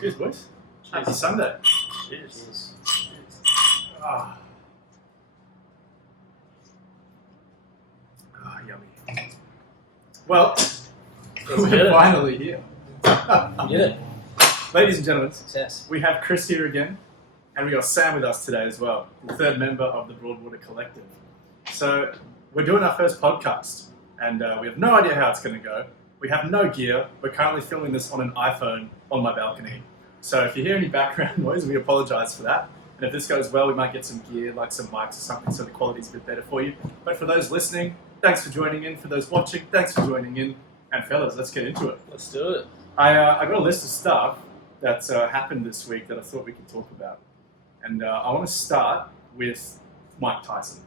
Cheers, boys. Happy Sunday. Cheers. Ah, yummy. Well, we're finally here. We did it. Ladies and gentlemen, Success. we have Chris here again, and we got Sam with us today as well, the third member of the Broadwater Collective. So we're doing our first podcast, and we have no idea how it's going to go. We have no gear. We're currently filming this on an iPhone on my balcony. So if you hear any background noise, we apologise for that. And if this goes well, we might get some gear, like some mics or something, so the quality's a bit better for you. But for those listening, thanks for joining in. For those watching, thanks for joining in. And fellas, let's get into it. Let's do it. I got a list of stuff that's happened this week that I thought we could talk about. And I want to start with Mike Tyson.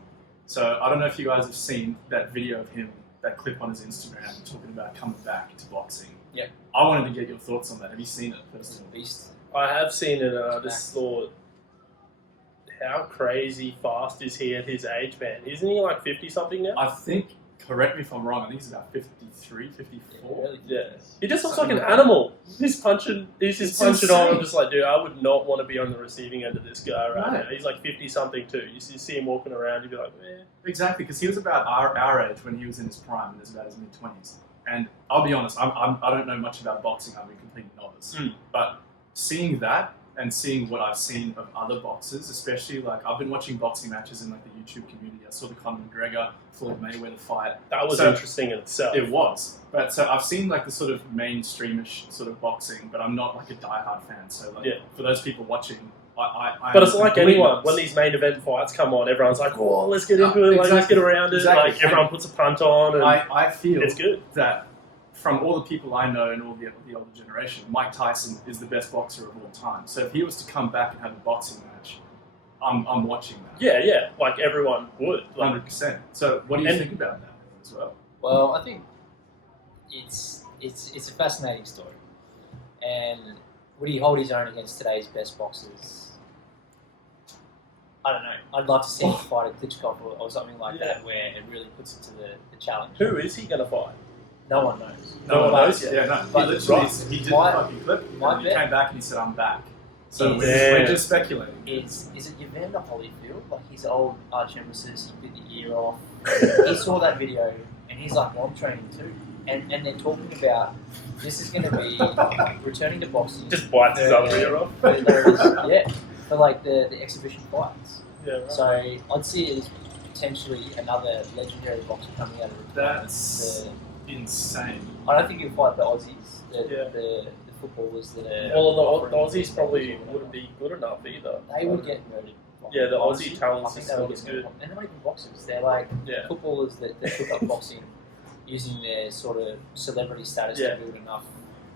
So I don't know if you guys have seen that video of him, that clip on his Instagram talking about coming back to boxing. Yep. I wanted to get your thoughts on that. Have you seen it first of all? Beast. I have seen it, and I just thought, how crazy fast is he at his age, man? Isn't he like 50-something now? I think, correct me if I'm wrong, I think he's about 53, 54. Yeah. He just looks like an animal. He's punching on. I'm just like, dude, I would not want to be on the receiving end of this guy right now. He's like 50-something too. You see him walking around, you'd be like, eh. Exactly, because he was about our age when he was in his prime, and was about his mid-20s. And I'll be honest, I don't know much about boxing. I'm a complete novice. But seeing that and seeing what I've seen of other boxers, especially like I've been watching boxing matches in like the YouTube community. I saw the Conor McGregor, Floyd Mayweather fight. That was interesting in itself. It was. But so I've seen like the sort of mainstreamish sort of boxing, but I'm not like a diehard fan. So like for those people watching, but it's like anyone, when these main event fights come on, everyone's like, oh, let's get into it, like, let's get around it. Like, everyone puts a punt on. And I feel it's good that from all the people I know and all the older generation, Mike Tyson is the best boxer of all time. So if he was to come back and have a boxing match, I'm watching that. Yeah, like everyone would. 100%. So what do you think about that as well? Well, I think it's a fascinating story. And would he hold his own against today's best boxers? I don't know. I'd love to see him fight a Klitschko or something like that, where it really puts it to the challenge. Who is he going to fight? No one knows. No one knows yet. Yeah, no. But he did the fucking clip, and he came back and he said, I'm back. So we're just speculating. Is it Evander Holyfield? Like his old arch nemesis, he bit the ear off. He saw that video and he's like, well, I'm training too. And they're talking about this is going to be returning to boxing. Just bites his other ear off. For like the exhibition fights. Yeah, right. So I'd see it as potentially another legendary boxer coming out of retirement. That's insane. I don't think he'll fight the Aussies, the footballers that are... Well, the Aussies probably wouldn't be good enough either. They would get murdered. Yeah, the Aussie talent system is good. And they're not even boxers. They're like footballers that took up boxing using their sort of celebrity status to build enough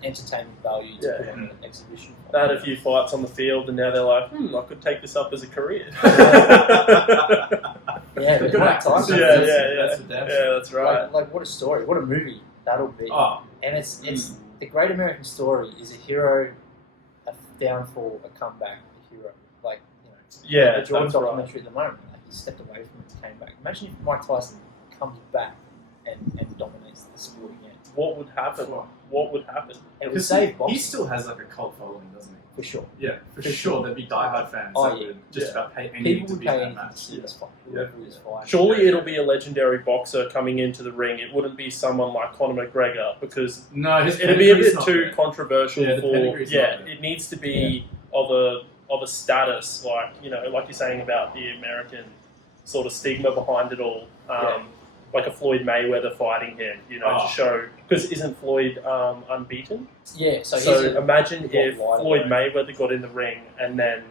entertainment value to put on an exhibition. They had a few fights on the field, and now they're like, I could take this up as a career. But Mike Tyson. That's right. Like what a story! What a movie that'll be. Oh. And it's the great American story is a hero, a downfall, a comeback, a hero. Like the Jordan documentary at the moment. Like he stepped away from it, came back. Imagine if Mike Tyson comes back and dominates the sport again. What would happen? What would happen? It would save boxing. He still has like a cult following, doesn't he? For sure. Yeah, for sure. There'd be diehard fans that would just about pay anything People to would be pay in that anything to match. see this fight. Whoever is fighting. Surely it'll be a legendary boxer coming into the ring. It wouldn't be someone like Conor McGregor because it'd be a bit too controversial for. It needs to be of a status like like you're saying about the American sort of stigma behind it all. Like a Floyd Mayweather fighting him, to show because isn't Floyd unbeaten? Yeah. So imagine if Floyd Mayweather got in the ring and then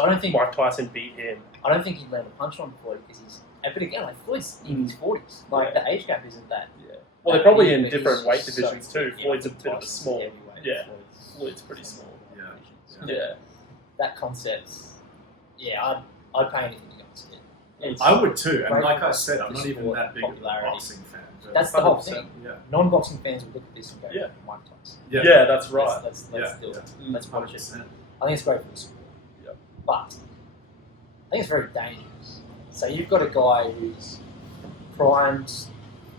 I don't think Mike Tyson beat him. I don't think he'd land a punch on Floyd because he's. But again, like Floyd's in his 40s. Like the age gap isn't that. Yeah. Well, they're probably in different weight divisions too. Floyd's a bit of a small. Heavyweight. Floyd's pretty small. Yeah. That concept. Yeah, I'd pay anything to go and see it. I would too, and like I said, I'm not even that big of a boxing fan. That's the whole thing. Yeah. Non-boxing fans would look at this and go, Mike Tyson. Yeah, that's right. Let's do it. Let's push it. 100%. I think it's great for the sport. But I think it's very dangerous. So you've got a guy who's primed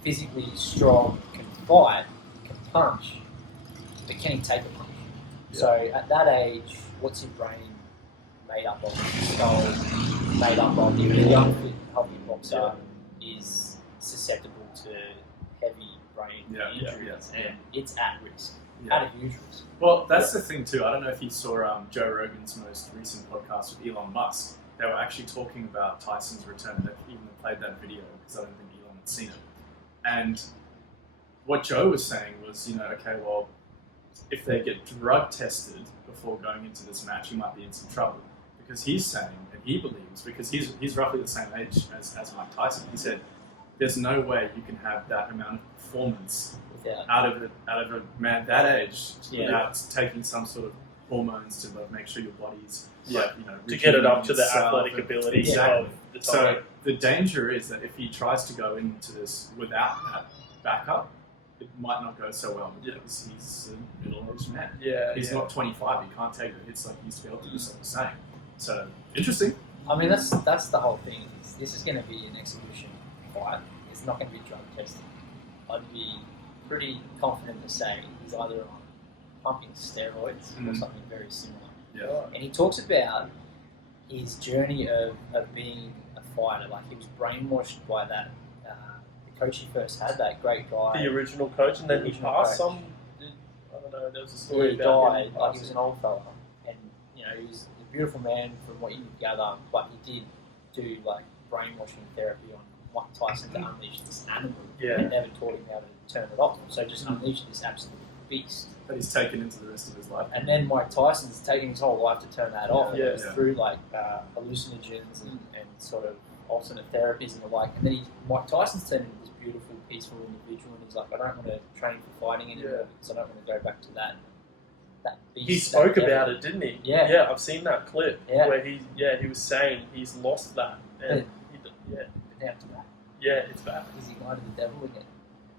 physically strong, can fight, can punch, but can he take a punch? Yeah. So at that age, what's your brain made up of? Your skull made up of? Even a young, fit, healthy boxer is susceptible to heavy brain injuries, and it's at risk. At a huge risk. Well, that's the thing too. I don't know if you saw Joe Rogan's most recent podcast with Elon Musk. They were actually talking about Tyson's return. They even played that video because I don't think Elon had seen it. And what Joe was saying was, okay, well, if they get drug tested before going into this match, he might be in some trouble. Because he's saying, and he believes, because he's roughly the same age as Mike Tyson, he said, there's no way you can have that amount of performance out of a man that age without taking some sort of hormones to make sure your body's to get it up to the athletic ability of the time. So the danger is that if he tries to go into this without that backup, it might not go so well because he's a middle-aged man. He's not 25. He can't take the hits like he used to be able to do. So I'm saying. So interesting. I mean, that's the whole thing. This is going to be an exhibition fight. It's not going to be drug testing. I'd be pretty confident to say he's either on pumping steroids or something very similar. And he talks about his journey of being a fighter. Like, he was brainwashed by that the coach he first had, that great guy. The original coach, and then he passed some. I don't know. There was a story about him. He died. Like, he was an old fella, and he was a beautiful man from what you could gather. But he did do like brainwashing therapy on Mike Tyson to unleash this animal, and never taught him how to turn it off. So just unleashed this absolute beast that he's taken into the rest of his life. And then Mike Tyson's taken his whole life to turn that off. Through like hallucinogens and sort of alternate therapies and the like. And then Mike Tyson's turned into this beautiful, peaceful individual, and he's like, I don't want to train for fighting anymore because I don't want to go back to that beast. He spoke about it, didn't he? Yeah, I've seen that clip where he was saying he's lost that. And now it's back. It's back. He's ignited the devil again.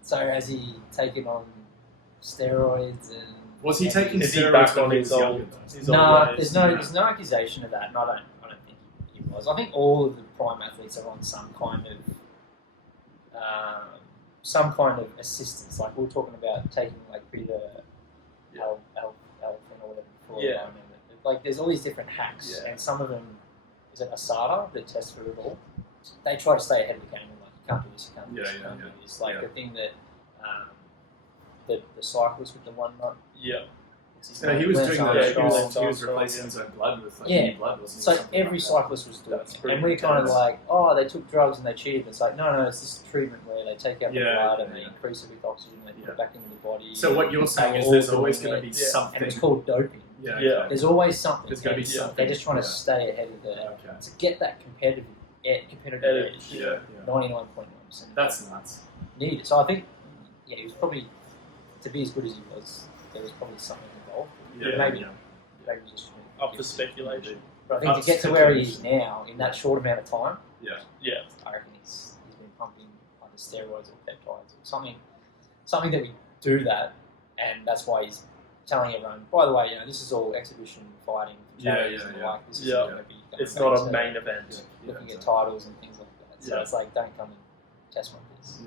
So has he taken on steroids and? Was he taking steroids back on his old? No, there's no accusation of that. And I don't think he was. I think all of the prime athletes are on some kind of assistance. Like, we were talking about taking like beta elephant or whatever before. Like, there's all these different hacks, and some of them is it ASADA that tests for it all. They try to stay ahead of the game. And like, you can't do this, you can't do this, you can't do this. Like the thing that the cyclist with the one nut. He was doing that. He was replacing his own blood with new blood. So every cyclist was doing it. And we're kind of like, they took drugs and they cheated. It's like, no, it's this treatment where they take out the blood and they increase it with oxygen and they put it back into the body. So what you're saying is there's always going to be something. And it's called doping. There's always something. There's going to be something. They're just trying to stay ahead of to get that competitive edge. 99.9%. That's nuts. Needed. So I think, he was probably, to be as good as he was, there was probably something involved. Maybe just up for speculation. But I think to get to where he is now in that short amount of time, I reckon he's been pumping either steroids or peptides or something that we do that, and that's why he's telling everyone. By the way, this is all exhibition fighting. Like, this is going to be. It's not a main event. Looking at titles and things like that. So it's like, don't come and test my piss.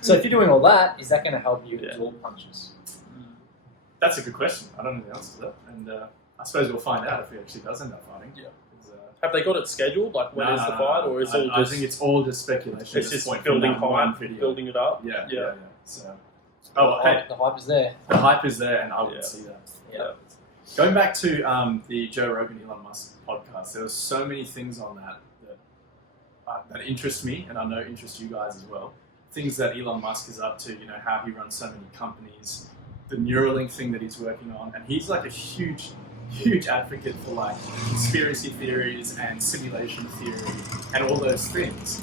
So if you're doing all that, is that going to help you absorb punches? That's a good question. I don't know the answer to that, and I suppose we'll find out if he actually does end up fighting. Have they got it scheduled? Like, when is the fight, or is it all just? I think it's all just speculation. It's just building hype, building it up. So, the hype is there. The hype is there, and I would see that. Going back to the Joe Rogan Elon Musk podcast, there were so many things on that interest me, and I know interest you guys as well. Things that Elon Musk is up to, how he runs so many companies, the Neuralink thing that he's working on, and he's like a huge advocate for like conspiracy theories and simulation theory and all those things.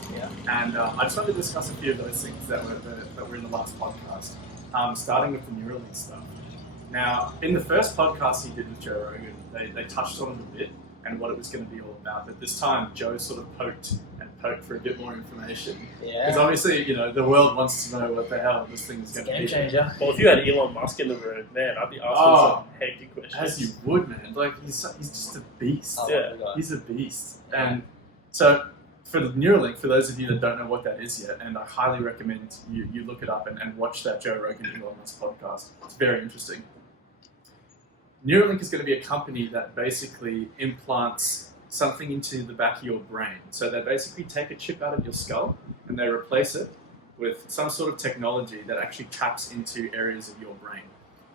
And I just wanted to discuss a few of those things that were in the last podcast, starting with the Neuralink stuff. Now, in the first podcast he did with Joe Rogan, they touched on it a bit and what it was going to be all about. But this time, Joe sort of poked for a bit more information. Because obviously, the world wants to know what the hell this thing is going to be. Game changer. Well, if you had Elon Musk in the room, man, I'd be asking some hectic questions. As you would, man. Like, he's just a beast. Oh, he's a beast. And so, for the Neuralink, for those of you that don't know what that is yet, and I highly recommend you look it up and watch that Joe Rogan Elon Musk podcast. It's very interesting. Neuralink is going to be a company that basically implants something into the back of your brain. So they basically take a chip out of your skull and they replace it with some sort of technology that actually taps into areas of your brain.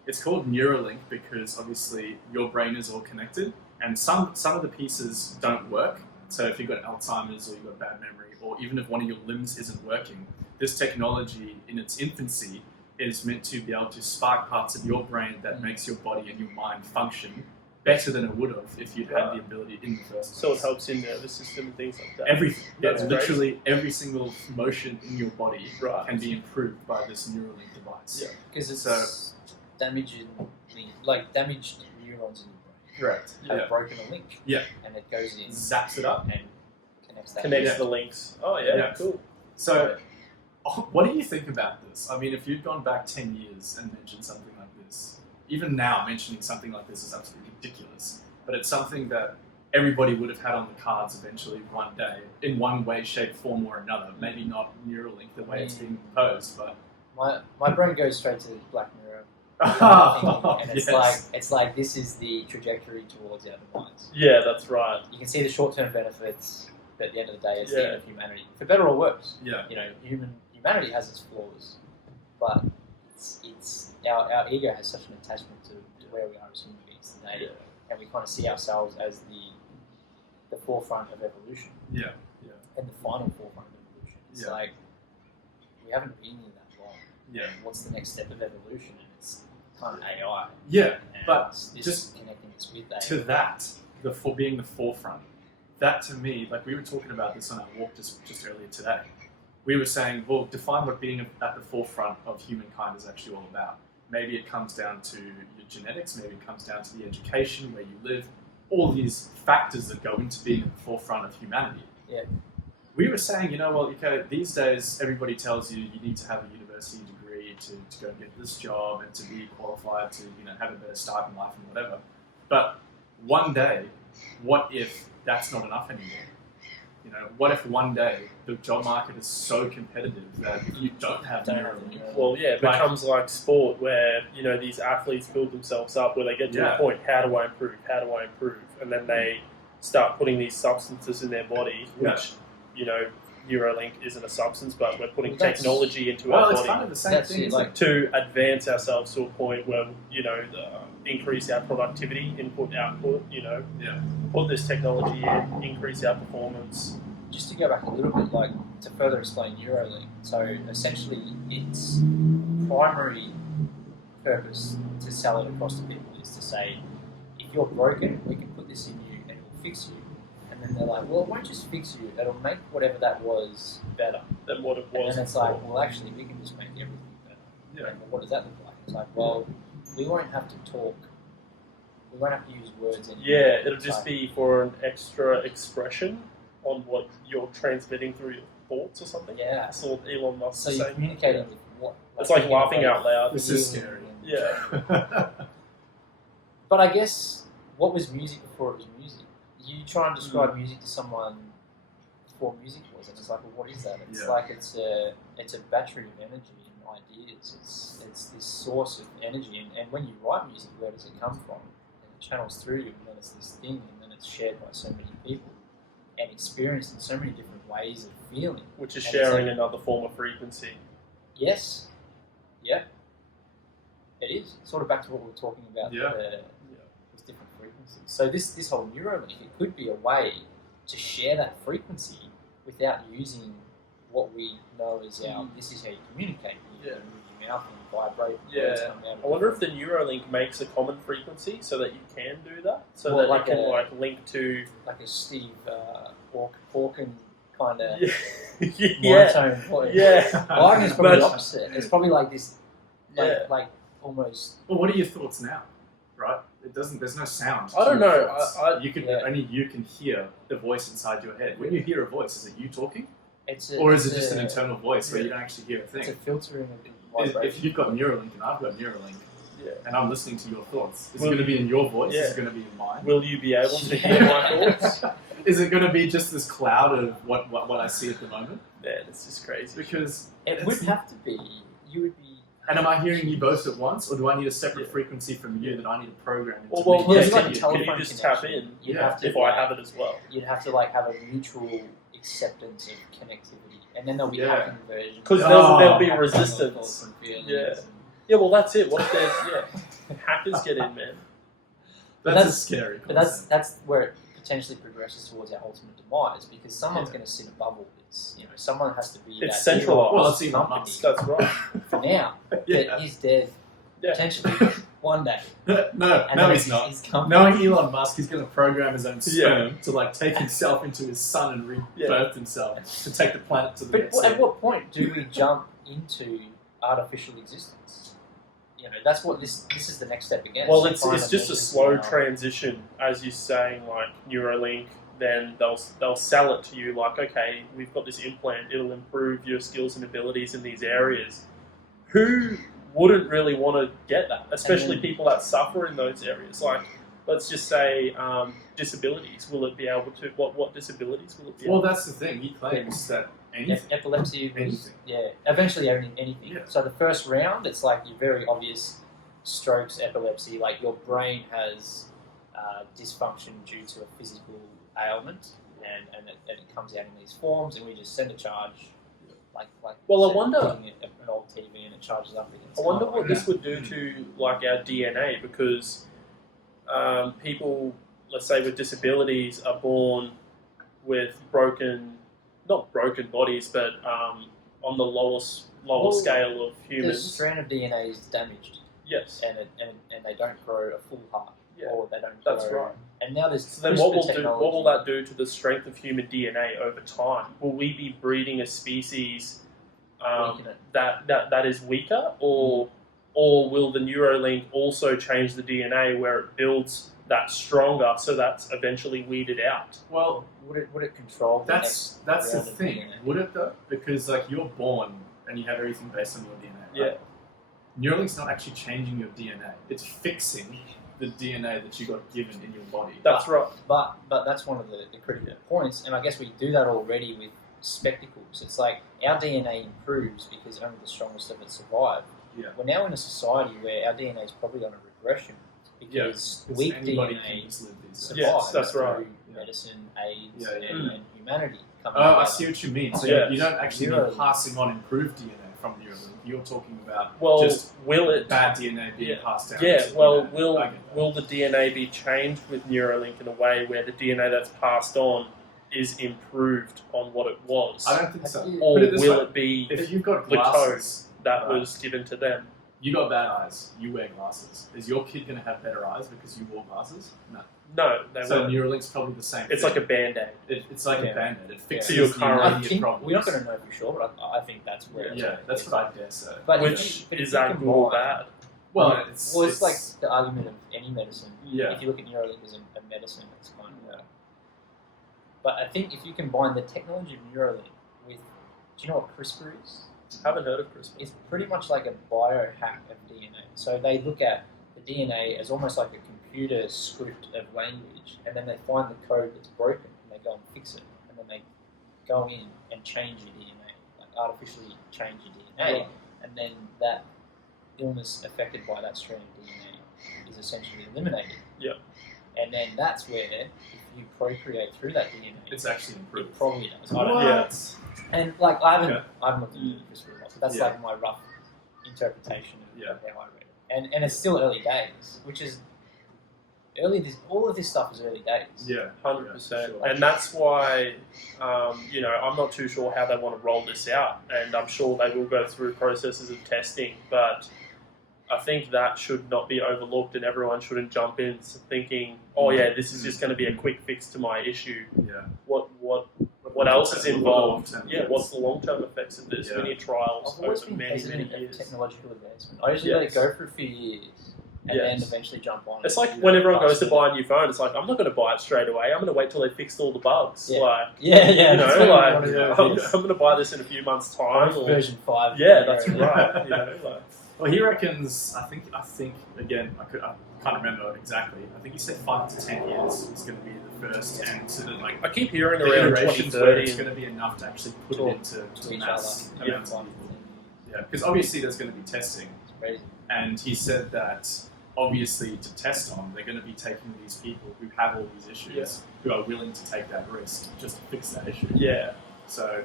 It's called Neuralink because obviously your brain is all connected and some of the pieces don't work. So if you've got Alzheimer's or you've got bad memory, or even if one of your limbs isn't working, this technology in its infancy is meant to be able to spark parts of your brain that makes your body and your mind function better than it would have if you'd had the ability in the first place. So it helps your nervous system and things like that. Everything. Yeah, literally every single motion in your body can be improved by this Neuralink device. Yeah, because it's damaged neurons in your brain. Correct. Have broken a link. Yeah. And it goes in, zaps it up, and connects the links. Oh yeah, cool. So, what do you think about this? I mean, if you'd gone back 10 years and mentioned something like this, even now mentioning something like this is absolutely ridiculous, but it's something that everybody would have had on the cards eventually one day, in one way, shape, form or another. Maybe not Neuralink the way it's being proposed, but... My brain goes straight to Black Mirror. And it's like this is the trajectory towards our demise. Yeah, that's right. You can see the short-term benefits, but at the end of the day, it's the end of humanity, for better or worse. Yeah. You know, humanity has its flaws, but it's our ego has such an attachment to where we are as human beings today, and we kind of see ourselves as the forefront of evolution. Yeah. And the final forefront of evolution. It's like we haven't been here that long. Yeah. What's the next step of evolution? And it's kind of AI. Yeah, and but just connecting us with AI. To that, being the forefront, that to me, like we were talking about this on our walk just earlier today. We were saying, well, define what being at the forefront of humankind is actually all about. Maybe it comes down to your genetics, maybe it comes down to the education, where you live, all these factors that go into being at the forefront of humanity. Yeah. We were saying, these days everybody tells you need to have a university degree to go and get this job and to be qualified to have a better start in life and whatever. But one day, what if that's not enough anymore? What if one day the job market is so competitive that you don't have Neuralink? Well, yeah, it becomes like sport where, these athletes build themselves up where they get to a point, how do I improve? And then they start putting these substances in their body, which, Neuralink isn't a substance, but we're putting technology into our body. Well, it's kind of the same thing. To advance ourselves to a point where, increase our productivity, input, output, put this technology in, increase our performance. Just to go back a little bit, to further explain Neuralink, so essentially its primary purpose to sell it across to people is to say, if you're broken, we can put this in you and it will fix you. And then they're like, well, it won't just fix you, it'll make whatever that was better than what it was. And then it's like, well, actually, we can just make everything better. Yeah. And what does that look like? It's like, well, we won't have to talk. We won't have to use words anymore. Yeah, it'll just be for an extra expression on what you're transmitting through your thoughts or something. Yeah. That's what Elon Musk So is you're saying. communicating with what? It's like laughing out loud. This is scary. Yeah. But I guess, what was music before it was music? You try and describe music to someone before music was, and it's like, well, what is that? It's like it's a battery of energy and ideas. It's this source of energy, and when you write music, where does it come from? And it channels through you, and then it's this thing, and then it's shared by so many people and experienced in so many different ways of feeling. Which is sharing another form of frequency. Yes. Yeah. It is. Sort of back to what we were talking about. With different frequencies. So this whole Neuralink, it could be a way to share that frequency without using what we know as this is how you communicate. You move your mouth and vibrate. Yeah. I wonder if the Neuralink makes a common frequency so that you can do that? So that you can link to... Like a Steve Hawking kind of monotone voice. Yeah. Well, I think it's probably the opposite. It's probably like this, like almost... Well, what are your thoughts now? Right? There's no sound. I don't know. Only you can hear the voice inside your head. When you hear a voice, is it you talking? Or is it just an internal voice where you don't actually hear a thing? It's a filtering of vibration. If you've got Neuralink and I've got Neuralink, and I'm listening to your thoughts, is it going to be in your voice? Is it going to be in mine? Will you be able to hear my thoughts? Is it going to be just this cloud of what I see at the moment? Man, it's just crazy. Because it would have to be. You would be. And am I hearing you both at once, or do I need a separate frequency from you that I need to program into? Well, can you just tap in? You'd have to, if I have it as well. You'd have to like have a mutual acceptance of connectivity, and then there'll be hacking versions. Because there'll be resistance. Yeah, well, that's it. What if there's hackers get in, man? That's a scary concept. But that's where it potentially progresses towards our ultimate demise, because someone's going to sit above all this. You know, someone has to be. It's centralized. Well, it's Elon Musk. That's right. For now, but he's dead. Potentially one day. No, he's not. Knowing Elon Musk, he's going to program his own sperm to like take himself into his sun and rebirth himself to take the planet to the next. But at what point do we jump into artificial existence? You know, that's what this is the next step again. Well, it's just a slow transition, as you're saying, like Neuralink. Then they'll sell it to you like, okay, we've got this implant, it'll improve your skills and abilities in these areas. Who wouldn't really want to get that, especially people that suffer in those areas? Like, let's just say disabilities. Will it be able to? What disabilities will it be? Well, that's the thing. He claims that anything, epilepsy, eventually anything. Yeah. So the first round, it's like your very obvious strokes, epilepsy. Like your brain has dysfunction due to a physical ailment, and it comes out in these forms, and we just send a charge. Well, I wonder. An old TV and it charges up against. I wonder what this would do to like our DNA, because people, let's say with disabilities, are born with not broken bodies, but on the lower scale of humans. The strand of DNA is damaged. Yes. And they don't grow a full heart. Yeah. Or they don't. That's right. And now there's. So then, what will that do to the strength of human DNA over time? Will we be breeding a species that is weaker, or will the Neuralink also change the DNA where it builds that stronger, so that's eventually weeded out? Well, would it control? That's the thing. Would it though? Because like you're born and you have everything based on your DNA. Right? Yeah. Neuralink's not actually changing your DNA; it's fixing the DNA that you got given in your body. That's right. But that's one of the critical points, and I guess we do that already with spectacles. It's like our DNA improves because only the strongest of it survive. Yeah. We're now in a society where our DNA is probably on a regression because weak DNA survives. Yes, that's right. Through medicine, AIDS, and humanity. I see what you mean. So you don't actually be passing on improved DNA from Neuralink. You're talking about just bad DNA being passed down. Yeah, will the DNA be changed with Neuralink in a way where the DNA that's passed on is improved on what it was? I don't think so. Or will it be if you've got the code that was given to them? You got bad eyes. You wear glasses. Is your kid going to have better eyes because you wore glasses? No, they so won't. Neuralink's probably the same. It's like a band-aid. It's like a band-aid. It fixes your current problems. We're not going to know for sure, but I think that's where. Yeah, that's what I dare say. But which is that good or bad? Well, it's like the argument of any medicine. Yeah. If you look at Neuralink as a medicine, it's kind of. But I think if you combine the technology of Neuralink with, do you know what CRISPR is? I haven't heard of CRISPR. It's pretty much like a biohack of DNA. So they look at the DNA as almost like a computer script of language, and then they find the code that's broken, and they go and fix it, and then they go in and change your DNA, like artificially change your DNA, and then that illness affected by that strand of DNA is essentially eliminated. Yep. And then that's where, if you procreate through that DNA, it's actually improved. It probably does. What? And like I haven't looked into this very much, but that's like my rough interpretation of how I read it. And it's still early days, which is all of this stuff is early days. Yeah, 100%. Sure. And that's why, I'm not too sure how they want to roll this out, and I'm sure they will go through processes of testing, but I think that should not be overlooked, and everyone shouldn't jump in thinking, this is just going to be a quick fix to my issue. Yeah. What else is involved? What's the long-term effects of this? We need trials over many years. Technological advancement. I usually let it go for a few years and then eventually jump on. It's like when everyone goes to buy a new phone, it's like, I'm not going to buy it straight away. I'm going to wait till they fixed all the bugs. Yeah. I'm going to buy this in a few months' time. Version 5. Yeah, that's right. Well, he reckons. I think again. I can't remember exactly. I think he said 5 to 10 years is going to be the first and to the like. I keep hearing the around iterations 2030 where it's going to be enough to actually put it into each mass other. amounts of people. Yeah, because obviously there's going to be testing, Crazy. and he said that obviously to test on, they're going to be taking these people who have all these issues, who are willing to take that risk just to fix that issue. Yeah. So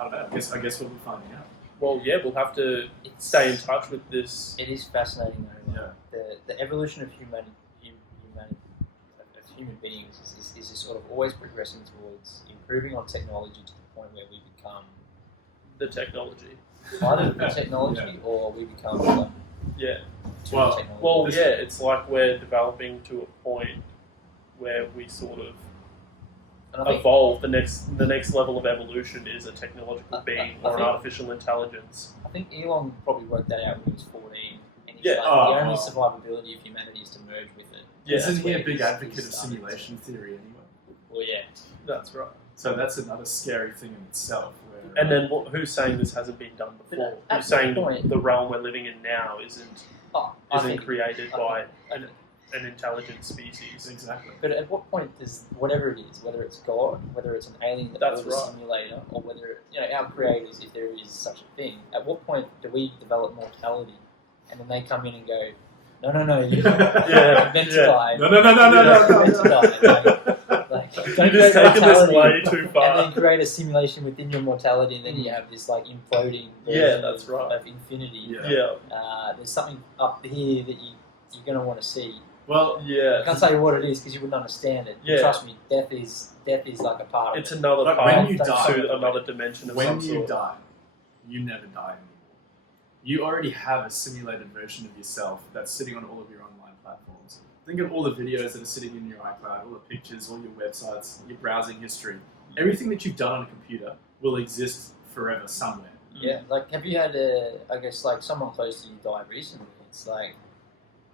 I don't know. I guess we'll be finding out. Well, yeah, we'll have to stay in touch with this. It is fascinating, though. Yeah. The evolution of human beings is sort of always progressing towards improving on technology to the point where we become the technology. Either the technology or we become like, Well, it's like we're developing to a point where we sort of evolve. The next level of evolution is a technological being or an artificial intelligence. I think Elon probably worked that out when he was 14. And he's the only survivability of humanity is to merge with it. Yeah, isn't he a big advocate of simulation theory anyway? Well, yeah. That's right. So that's another scary thing in itself. And then who's saying this hasn't been done before? Who's saying the realm we're living in now isn't created by an intelligent species? Exactly. But at what point does whatever it is, whether it's God, whether it's an alien that builds a simulator, or whether our creators, if there is such a thing, at what point do we develop mortality, and then they come in and go, no, you're meant to die. No. You're meant to die. You're just taking this way too far. And then create a simulation within your mortality, and then you have this like imploding of infinity. There's something up here that you're going to want to see. Well, I can't tell you what it is because you wouldn't understand it. But trust me, death is like a part of it. It's another part to another dimension of some sort. When you die, you never die anymore. You already have a simulated version of yourself that's sitting on all of your online platforms. Think of all the videos that are sitting in your iCloud, all the pictures, all your websites, your browsing history. Everything that you've done on a computer will exist forever somewhere. Yeah, like have you had someone close to you die recently? It's like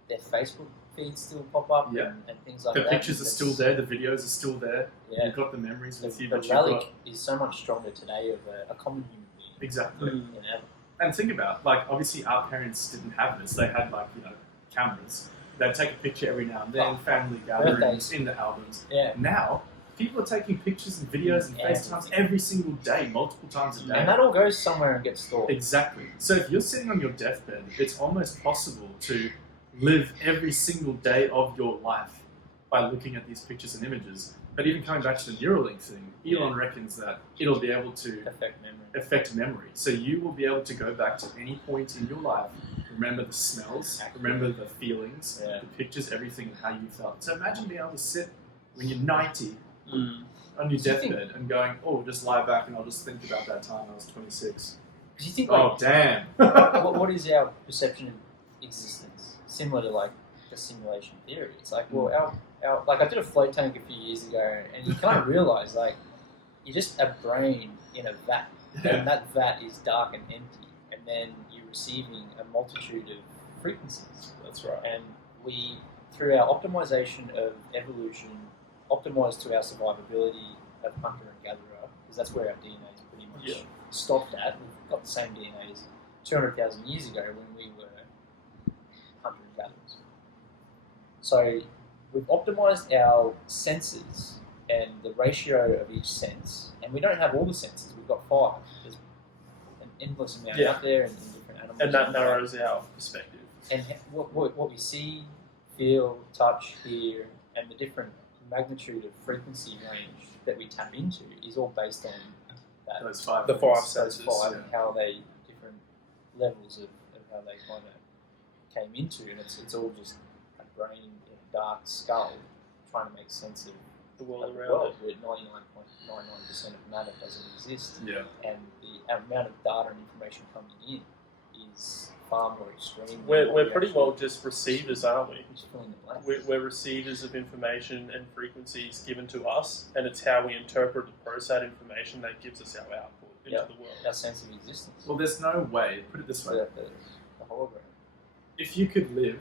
their Facebook feeds still pop up and things like that. The pictures are still there, the videos are still there. Yeah. You've got the memories with you. The relic is so much stronger today of a common human being. Exactly. And think about, obviously our parents didn't have this. They had, cameras. They'd take a picture every now and then, family gatherings, in the albums. Yeah. Now, people are taking pictures and videos and FaceTimes every single day, multiple times a day. And that all goes somewhere and gets stored. Exactly. So if you're sitting on your deathbed, it's almost possible to live every single day of your life by looking at these pictures and images. But even coming back to the Neuralink thing, Elon reckons that it'll be able to affect memory. So you will be able to go back to any point in your life, remember the smells, remember the feelings, the pictures, everything, and how you felt. So imagine being able to sit when you're 90 on your deathbed and going, just lie back and I'll just think about that time I was 26. You think, damn. what is our perception of existence? Similar to the simulation theory. It's like, I did a float tank a few years ago, and you kind of realise, you're just a brain in a vat, and that vat is dark and empty, and then you're receiving a multitude of frequencies. That's right. And we, through our optimization of evolution, optimise to our survivability of hunter and gatherer, because that's where our DNA is pretty much stopped at. We've got the same DNA as 200,000 years ago when we were hunter and gatherers. So we've optimised our senses and the ratio of each sense, and we don't have all the senses. We've got 5. There's an endless amount out there in different animals. And that narrows our perspective. And what we see, feel, touch, hear, and the different magnitude of frequency range that we tap into is all based on that. Those 5 senses. And how they, different levels of how they kind of came into, and it's all just a brain in a dark skull trying to make sense of the world where 99.99% of matter doesn't exist. Yeah. And the amount of data and information coming in is far more extreme. We're pretty well just receivers, aren't we? Just filling the blanks. We're receivers of information and frequencies given to us, and it's how we interpret and process that information that gives us our output into the world. Our sense of existence. Well, there's no way, put it this way. The hologram. If you could live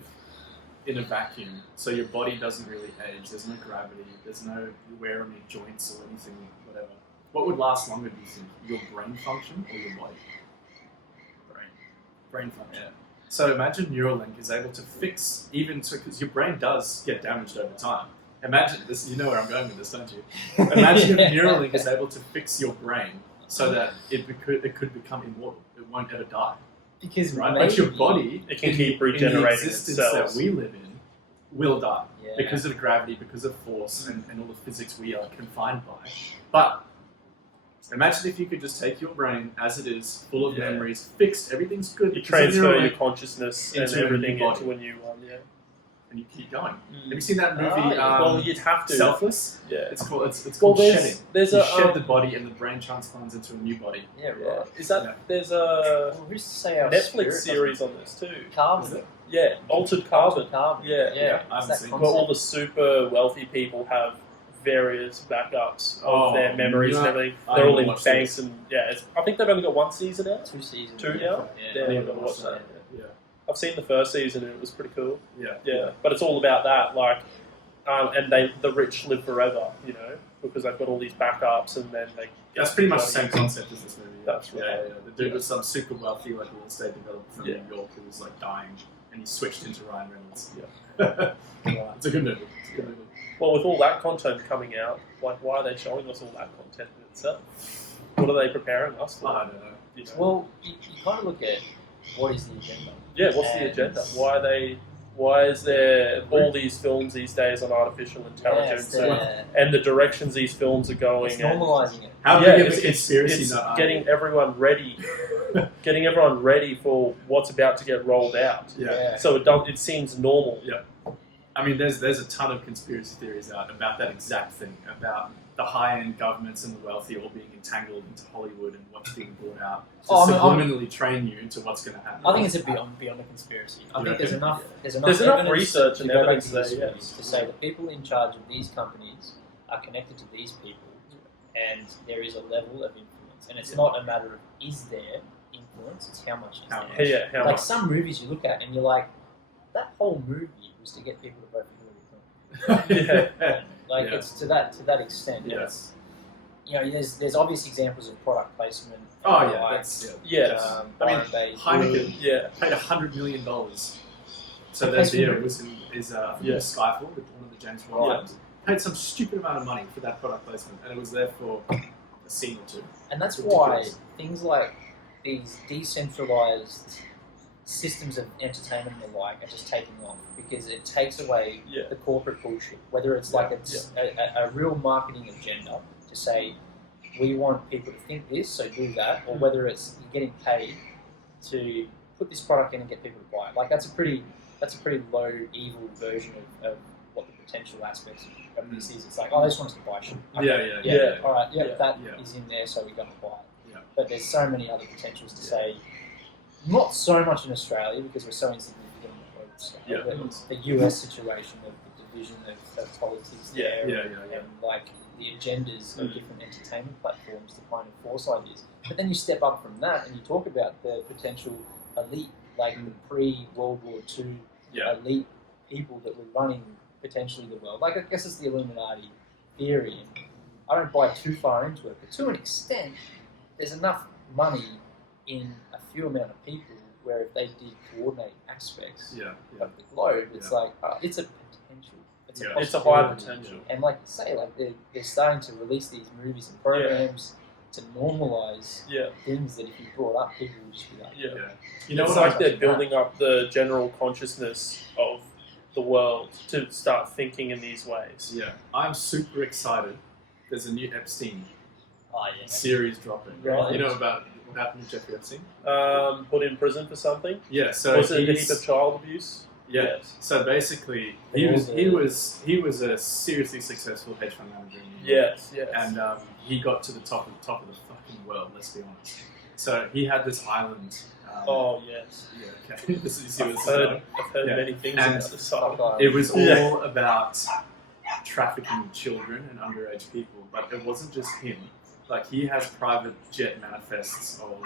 in a vacuum, so your body doesn't really age, there's no gravity, there's no wear on your joints or anything, whatever, what would last longer, do you think? Your brain function or your body? Brain function. Yeah. So imagine Neuralink is able to fix, because your brain does get damaged over time, Imagine this. You know where I'm going with this, don't you? Imagine if Neuralink is able to fix your brain so that it could become immortal. It won't ever die. Because but your body, it can keep regenerating in the existence itself. that we live in, will die because of gravity, because of force, and all the physics we are confined by. But imagine if you could just take your brain as it is, full of memories, fixed, everything's good. You transfer your consciousness and everything into a new one, and you keep going. Have you seen that movie? Well, you'd have to. Selfless. Yeah, it's called shedding. There's you shed the body, and the brain transplants into a new body. Yeah, right. Is that there's a who's to say our Netflix series on this too? Carbon. Yeah, Altered Carbon. Yeah. I haven't seen it. Where all the super wealthy people have various backups of their memories and everything. They're all in banks and I think they've only got one season out. 2 seasons. 2 now. Yeah, I've got to watch that. Yeah. I've seen the first season and it was pretty cool. Yeah. But it's all about that, like, and the rich live forever, because they've got all these backups, and then they. That's pretty much the same concept as this movie. That's right. Yeah. The dude was some super wealthy, like real estate developer from New York who was like dying, and he switched into Ryan Reynolds. Yeah. It's a good movie. Well, with all that content coming out, like, why are they showing us all that content in itself? What are they preparing us for? I don't know. Well, you kind of look at what is the agenda. Yeah, what's the agenda? Why is there all these films these days on artificial intelligence and the directions these films are going? It's normalising it. How big of a conspiracy? It's getting everyone ready, for what's about to get rolled out. Yeah. So it seems normal. Yeah. I mean, there's a ton of conspiracy theories out about that exact thing, about the high-end governments and the wealthy all being entangled into Hollywood and what's being brought out to subliminally train you into what's going to happen. I think it's beyond a conspiracy. I think there's enough research and evidence to say that people in charge of these companies are connected to these people, and there is a level of influence. And it's not a matter of is there influence; it's how much is there. Yeah, how much. Some movies you look at and you're like, that whole movie was to get people to vote for Hillary Clinton. It's to that extent. Yes. There's obvious examples of product placement. Oh yeah, Heineken paid $100 million. So their beer is Skyfall with one of the James Bond films. Paid some stupid amount of money for that product placement, and it was there for a scene or two. And that's why things like these decentralized systems of entertainment and the like are just taking off, because it takes away the corporate bullshit. Whether it's a real marketing agenda to say we want people to think this, so do that, or whether it's you're getting paid to put this product in and get people to buy it. Like that's a pretty low evil version of what the potential aspects of this is. It's like, they just want us to buy shit. Okay, all right, that is in there, so we're going to buy it. Yeah. But there's so many other potentials to say. Not so much in Australia because we're so insignificant on the global scale. But the US situation of the division of politics there, and like the agendas of different entertainment platforms to kind of force ideas. But then you step up from that and you talk about the potential elite, like the pre-World War II elite people that were running potentially the world. Like I guess it's the Illuminati theory. And I don't buy too far into it, but to an extent, there's enough money in a few amount of people where if they did coordinate aspects of the globe, it's like it's a potential. It's a high potential. And like you say, like they're starting to release these movies and programs to normalise things that if you brought up, people would just be like, it's like they're building up the general consciousness of the world to start thinking in these ways. Yeah, I'm super excited. There's a new Epstein series dropping. Right. You know about what happened to Jeffrey Epstein? Put in prison for something? Yeah, so was it a heap of child abuse? Yeah. Yes. So basically, he was a seriously successful hedge fund manager. Yes. And he got to the top of the fucking world. Let's be honest. So he had this island. Yes. Yeah. Okay. I've heard many things about this island. It was all about trafficking children and underage people, but it wasn't just him. Like he has private jet manifests of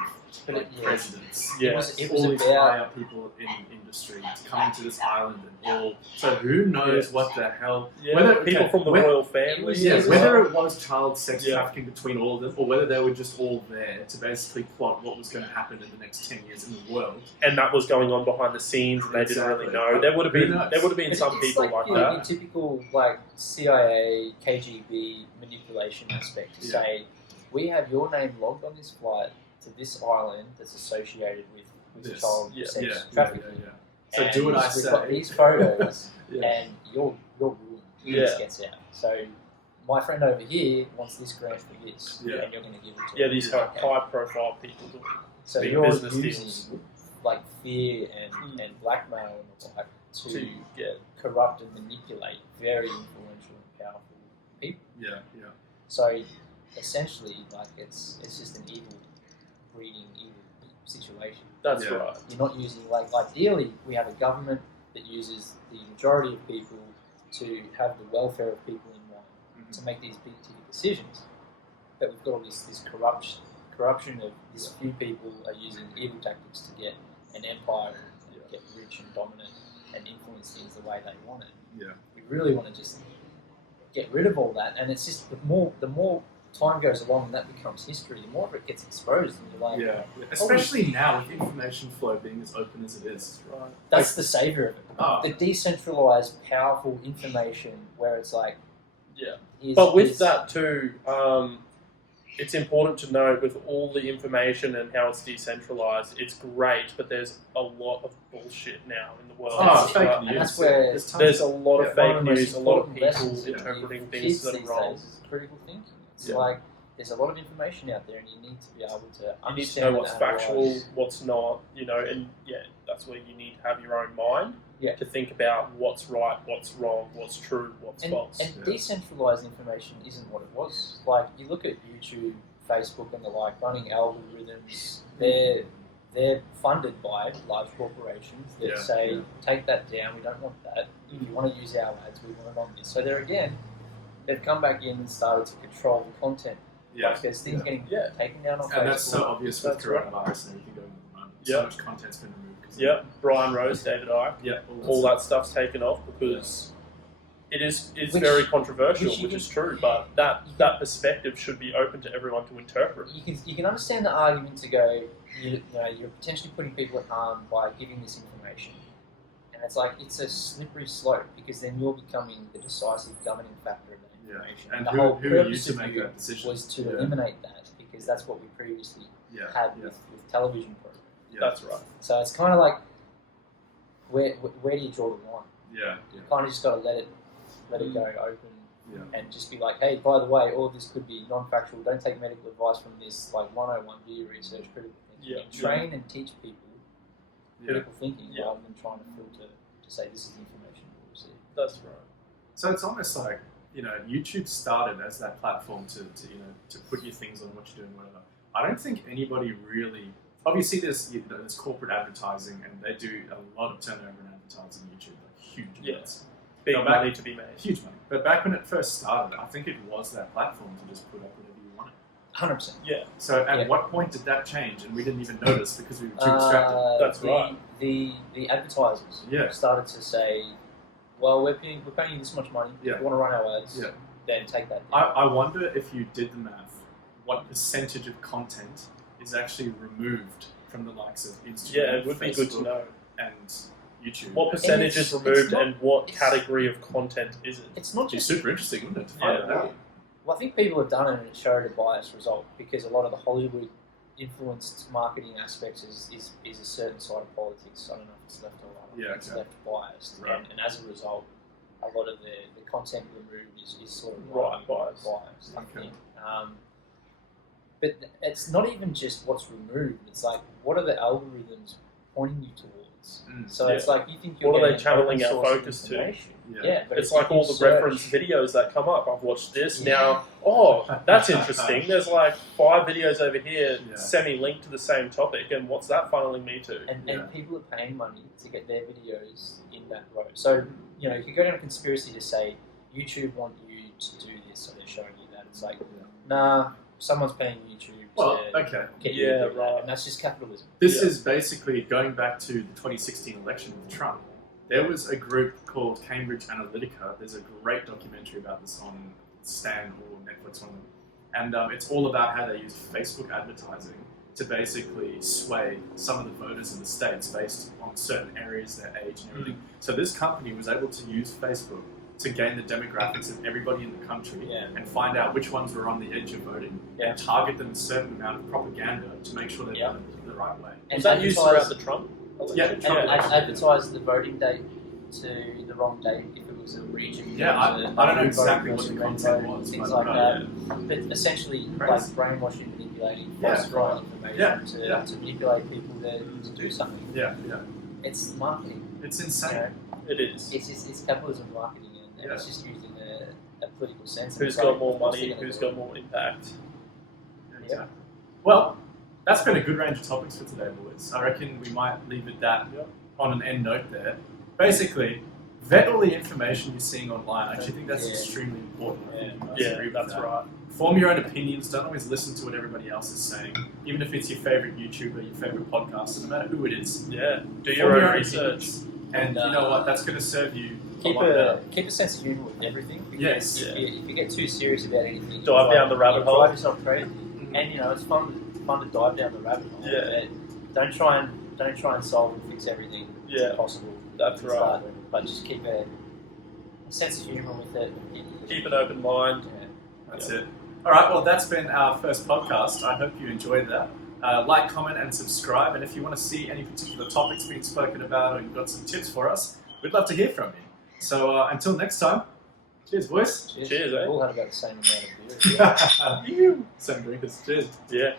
presidents. It was all these about higher people in industry coming to this island and all. So who knows what the hell? Yeah, whether people from the royal family. Whether it was child sex trafficking between all of them, or whether they were just all there to basically plot what was going to happen in the next 10 years in the world. And that was going on behind the scenes, and they didn't really know. There would have been some people like that. Your typical CIA, KGB manipulation aspect to say, we have your name logged on this flight to this island that's associated with child sex trafficking. So do what I say. We've got these photos, and you're ruined. This gets out. So my friend over here wants this grant for this, and you're going to give it to him. These high-profile people. So you're using like fear and blackmail and like to corrupt and manipulate very influential and powerful people. So essentially, like it's just an evil breeding evil situation. That's right. You're not using ideally we have a government that uses the majority of people to have the welfare of people in mind to make these big ticket decisions. But we've got all this corruption of these few people are using evil tactics to get an empire and get rich and dominant and influence things the way they want it. We really want to just get rid of all that, and it's just the more time goes along and that becomes history, the more of it gets exposed, and you're like, especially now with information flow being as open as it is. Right. That's the savior of it. The decentralized, powerful information where it's like, but with that too, it's important to note with all the information and how it's decentralized, it's great, but there's a lot of bullshit now in the world. Fake news. And that's where there's a lot of fake news, a lot of people interpreting things that are wrong. Is critical thinking. It's like there's a lot of information out there, and you need to be able to understand. You need to know what's factual, what's not, and that's where you need to have your own mind to think about what's right, what's wrong, what's true, what's false. And decentralized information isn't what it was. Like you look at YouTube, Facebook, and the like, running algorithms. They're funded by large corporations that say, take that down. We don't want that. If you want to use our ads, we want it on this. So they've come back in and started to control the content. Like there's things getting taken down on Facebook. And that's so obvious with coronavirus and everything going on at the moment. So much content's been removed. Brian Rose, David Icke. All that stuff's taken off because it's very controversial, which is true. But that perspective should be open to everyone to interpret. You can understand the argument to go, you're potentially putting people at harm by giving this information. And it's like, it's a slippery slope because then you're becoming the decisive governing factor of that information. And the whole purpose to make that decision was to eliminate that because that's what we previously had with television programs. That's right. So it's kind of like, where do you draw the line? You kind of just got to let it go open and just be like, hey, by the way, all of this could be non-factual. Don't take medical advice from this. Like 101, do your research, critical thinking. Train and teach people critical thinking rather than trying to filter to say this is the information we'll receive. That's right. So it's almost like, YouTube started as that platform to put your things on what you're doing, whatever. I don't think anybody really, obviously there's corporate advertising and they do a lot of turnover in advertising on YouTube, like huge amounts. Big money to be made. Huge money. But back when it first started, I think it was that platform to just put up whatever you wanted. 100%. Yeah. So at what point did that change and we didn't even notice because we were too distracted? That's right. The advertisers started to say, well, we're paying you this much money. If you want to run our ads, then take that. I wonder if you did the math, what percentage of content is actually removed from the likes of Instagram, it would Facebook, be good to know. And YouTube. What percentage is removed and what category of content is it? It's not just super interesting, wouldn't it, to find that out? Well, I think people have done it and it showed a biased result because a lot of the Hollywood influenced marketing aspects is a certain side of politics. I don't know if it's left or right. It's left biased. Right. And as a result, a lot of the content removed is sort of biased. I think. But it's not even just what's removed. It's like, what are the algorithms pointing you towards? So it's like, you think you're what are they channeling our focus to? But it's like all the reference videos that come up. I've watched this now. Oh, that's interesting. There's like 5 videos over here semi-linked to the same topic, and what's that funneling me to? And people are paying money to get their videos in that row. So if you go down a conspiracy to say YouTube want you to do this, so they're showing you that, it's like, nah. someone's paying YouTube okay. get you to do that, and that's just capitalism. This is basically going back to the 2016 election with Trump. There was a group called Cambridge Analytica. There's a great documentary about this on Stan or Netflix, one of them. And it's all about how they used Facebook advertising to basically sway some of the voters in the States based on certain areas, their age and everything. So this company was able to use Facebook to gain the demographics of everybody in the country and find out which ones were on the edge of voting and target them a certain amount of propaganda to make sure they voted the right way. And was that used throughout the Trump election? Advertise the voting date to the wrong date if it was a region. I don't know exactly what the content was. Things like that. But essentially, like brainwashing, manipulating, falsifying information to manipulate people to do something. It's marketing. It's insane. You know? It is. It's capitalism marketing, and it's just used in a political sense. Who's got more money? Who's got more impact? Exactly. Well, that's been a good range of topics for today, boys. I reckon we might leave it that on an end note there. Basically, vet all the information you're seeing online. I actually think that's extremely important. That's right. Form your own opinions. Don't always listen to what everybody else is saying. Even if it's your favourite YouTuber, your favourite podcaster, no matter who it is. Yeah. Do your own research. And you know what? That's going to serve you keep a sense of humour with everything. Because if you get too serious about anything, dive down the rabbit hole. Drive yourself crazy. And it's fun to dive down the rabbit hole. Yeah. Don't try and solve and fix everything if possible. That's right. But just keep a sense of humour with it. Keep an open mind. That's it. All right, well, that's been our first podcast. I hope you enjoyed that. Like, comment, and subscribe. And if you want to see any particular topics being spoken about or you've got some tips for us, we'd love to hear from you. So until next time, cheers, boys. Cheers, eh? We all had about the same amount of beer. Same drinkers. Cheers. Yeah.